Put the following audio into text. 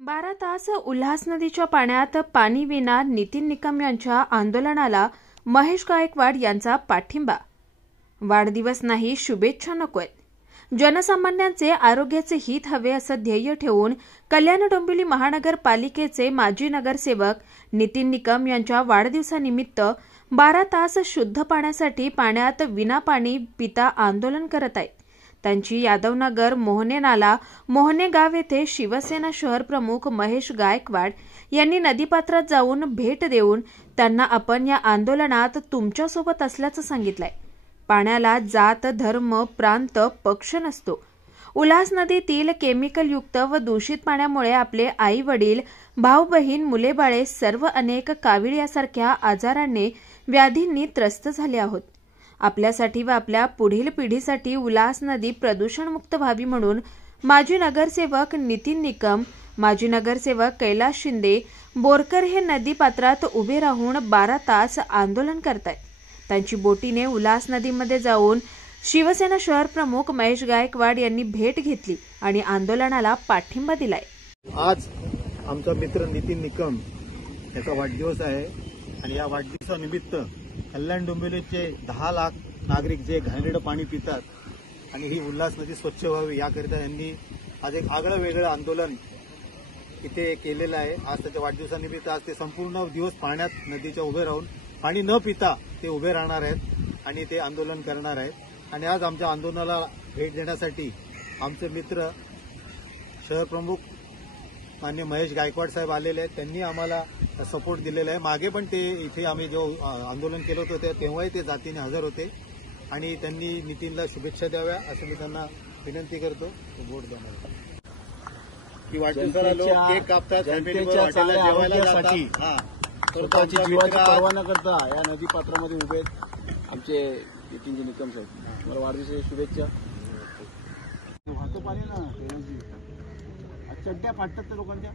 बारा तास उल्हास नदीच्या पाण्यात पाणी विना नितीन निकम यांच्या आंदोलनाला महेश गायकवाड यांचा पाठिंबा। वाढदिवस नाही, शुभेच्छा नकोयत। जनसामान्यांचे आरोग्याचे हित हवे असं ध्येय ठेवून कल्याण डोंबिवली महानगरपालिकेचे माजी नगरसेवक नितीन निकम यांच्या वाढदिवसानिमित्त 12 तास शुद्ध पाण्यासाठी पाण्यात विना पाणी पिता आंदोलन करत आहेत। त्यांची यादवनगर मोहने नाला मोहने गाव येथे शिवसेना शहर प्रमुख महेश गायकवाड यांनी नदीपात्रात जाऊन भेट देऊन त्यांना आपण या आंदोलनात तुमच्यासोबत असल्याचं सांगितलंय। पाण्याला जात, धर्म, प्रांत, पक्ष नसतो। उल्हास नदीतील केमिकलयुक्त व दूषित पाण्यामुळे आपले आई वडील, भाऊ बहीण, मुले बाळे सर्व अनेक कावीळ यासारख्या आजारांनी, व्याधींनी त्रस्त झाले आहोत। आपल्यासाठी व आपल्या पुढील पिढीसाठी उल्हास नदी प्रदूषणमुक्त व्हावी म्हणून माजी नगरसेवक नितीन निकम, माजी नगरसेवक कैलास शिंदे बोरकर हे नदीपात्रात उभे राहून 12 तास आंदोलन करतायत। त्यांची बोटीने उल्हास नदीमध्ये जाऊन शिवसेना शहर प्रमुख महेश गायकवाड यांनी भेट घेतली आणि आंदोलनाला पाठिंबा दिलाय। आज आमचा मित्र नितीन निकम याचा वाढदिवस आहे आणि या वाढदिवसानिमित्त कल्याण डोंबिवलीचे 10 लाख नागरिक जे घाणेरडं पाणी पितात आणि ही उल्हास नदी स्वच्छ व्हावी याकरिता यांनी आज एक आगळं वेगळं आंदोलन इथे केलेलं आहे। आज त्याच्या वाढदिवसानिमित्त आज ते संपूर्ण दिवस पाण्यात नदीच्या उभे राहून पाणी न पिता ते उभे राहणार आहेत आणि ते आंदोलन करणार आहेत। आणि आज आमच्या आंदोलनाला भेट देण्यासाठी आमचे मित्र शहर प्रमुख माननीय महेश गायकवाड साहेब आलेले आहेत। त्यांनी आम्हाला सपोर्ट दिलेला आहे। मागे पण ते इथे आम्ही जो आंदोलन केलं होतं तेव्हाही ते जातीने हजर होते आणि त्यांनी नितीनला शुभेच्छा द्याव्या असं मी त्यांना विनंती करतो। वोट द्या की वाढदिवसाला लोक केक कापतात, स्वतःची जीवाची पर्वा न करता या नदी पात्रामध्ये उभे आमचे नितीनजी निकम साहेब, मला वाढदिवसाच्या शुभेच्छा। वाहतं पाणी ना चड्ड्या फाटतात त्या लोकांच्या।